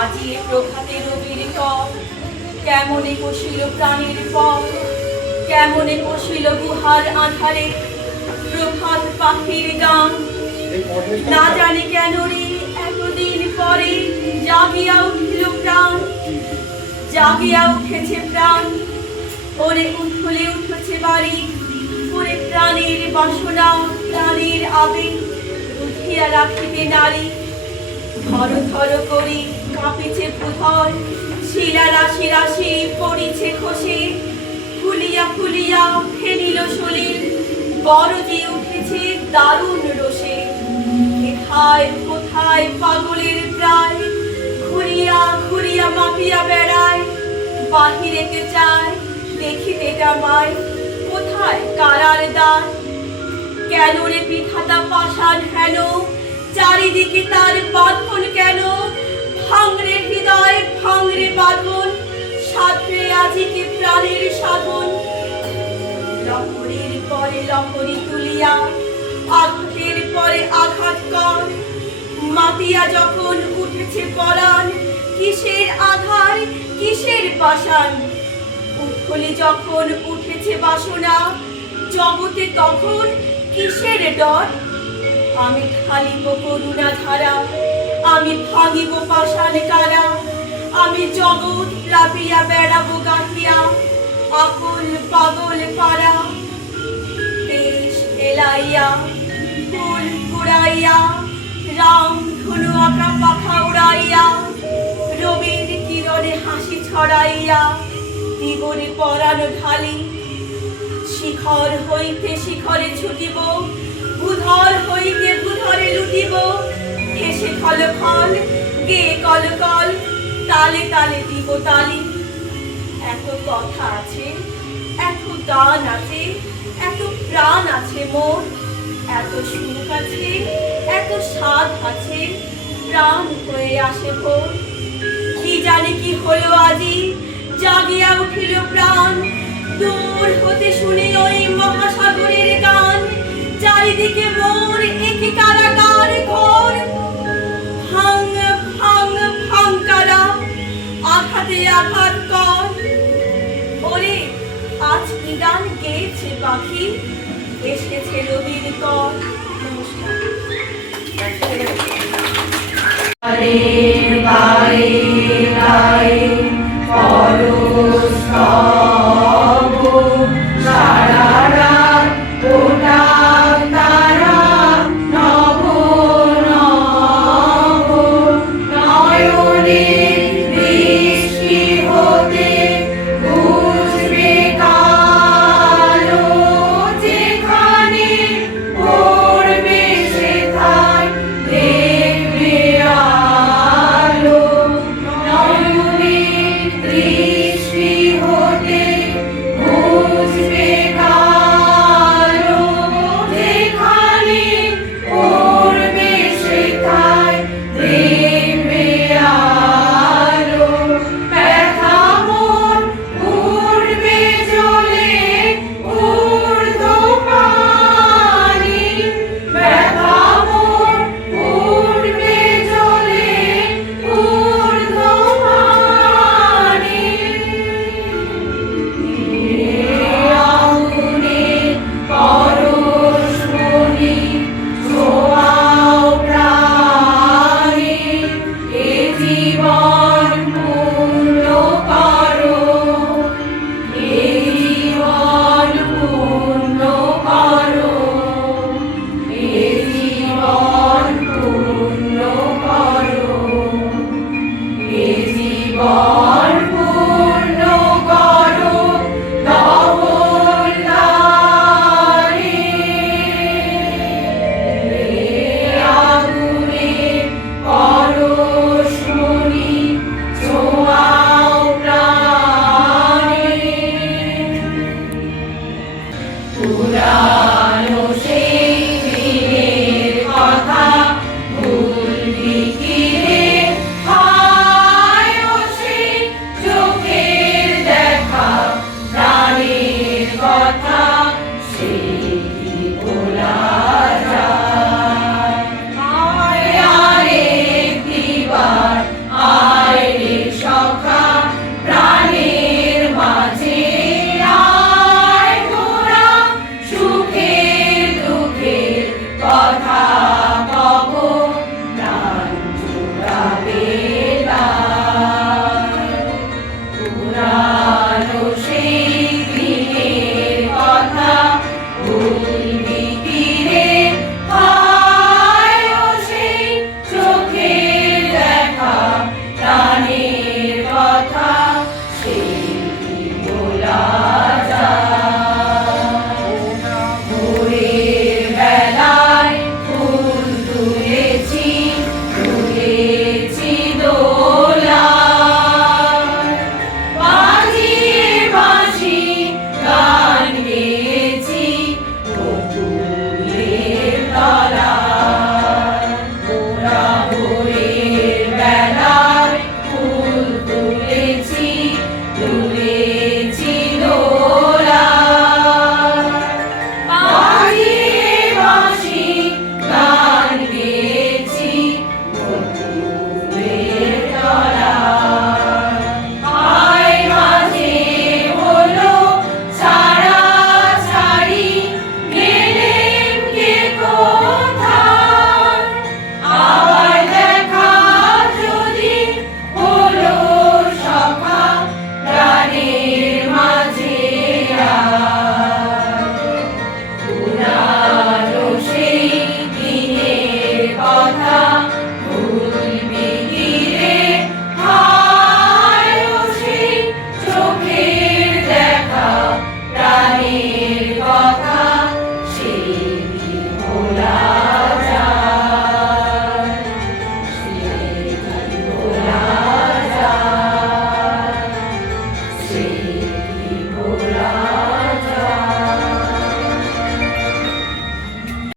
আজি প্রভাতে রবির পথ, কেমনে কষিল প্রাণের পথ, কেমনে কষিল গুহার আধারে প্রভাত পাখির গান। না জানি কেন রে এতদিন পরে জাগিয়া উঠিল প্রাণ, জাগিয়া উঠেছে প্রাণ। ওরে উঠলে উঠেছে বাড়ি, ওরে প্রাণের বাসনা প্রাণের আবেগ উঠিয়া রাখিতে নারী। ধর ধর করি কাঁপিছে ভূধর, শিলা রাশি রাশি পড়িছে খসে, ফুলিয়া ফুলিয়া ফেনিল শরীর, বরজে উঠেছে দারুণ রোষে। কোথায় কোথায় পাগলের প্রায়, ঘুরিয়া ঘুরিয়া মাপিয়া বেড়ায়, বাহিরেতে চায় দেখিতে জামায় কোথায় কারার দ্বার। কেন রে বিধাতা পাষাণ হেন, চারিদিকে তার বাঁধন কেন? ভাঙরে হৃদয় ভাঙরে বাঁধন, সাধরে আজিকে প্রাণের সাধন। লহরীর পরে লহরী তুলিয়া, আঘাতের পরে আঘাত কর, মাতিয়া যখন উঠেছে পরাণ, কিসের আধার কিসের পাষাণ। উঠলি যখন উঠেছে বাসনা, জগতে তখন কিসের ডর। আমি ঢালিব করুণা ধারা, আমি ভাঙিব পাষাণ কারা, আমি জগৎ লাভিয়া বেড়াবো গাহিয়া আকুল পাগল পারা। দেশ এলাইয়া ফুল কুড়াইয়া, রাম ধনু আঁকা পাখা উড়াইয়া, রবির কিরণে হাসি ছড়াইয়া দিবরে পরাণ ঢালি। শিখর হইতে শিখরে ছুটিব, ভূধর হইতে ভূধরে লুটিব, হেসে খল খল গে কল কল, তালে তালে দিব তালি। এত কথা আছে, এত গান আছে, এত প্রাণ আছে মোর, এত সুখ আছে, এত স্বাদ আছে, প্রাণ হয়ে আসে ভোর। কি জানি কি হলো আজি, জাগিয়া উঠিল প্রাণ, দূর হতে শুনি ওই মহাসাগরের গান। চারিদিকে মোর একই কারাগার ঘর, ভাঙ ভাঙ ভাঙ কারা, আঘাতে আঘাত কর। ওরে আজ কি গান গেয়েছে পাখি, এসেছে রবির কর। নমস্কার। যেখানে জীবন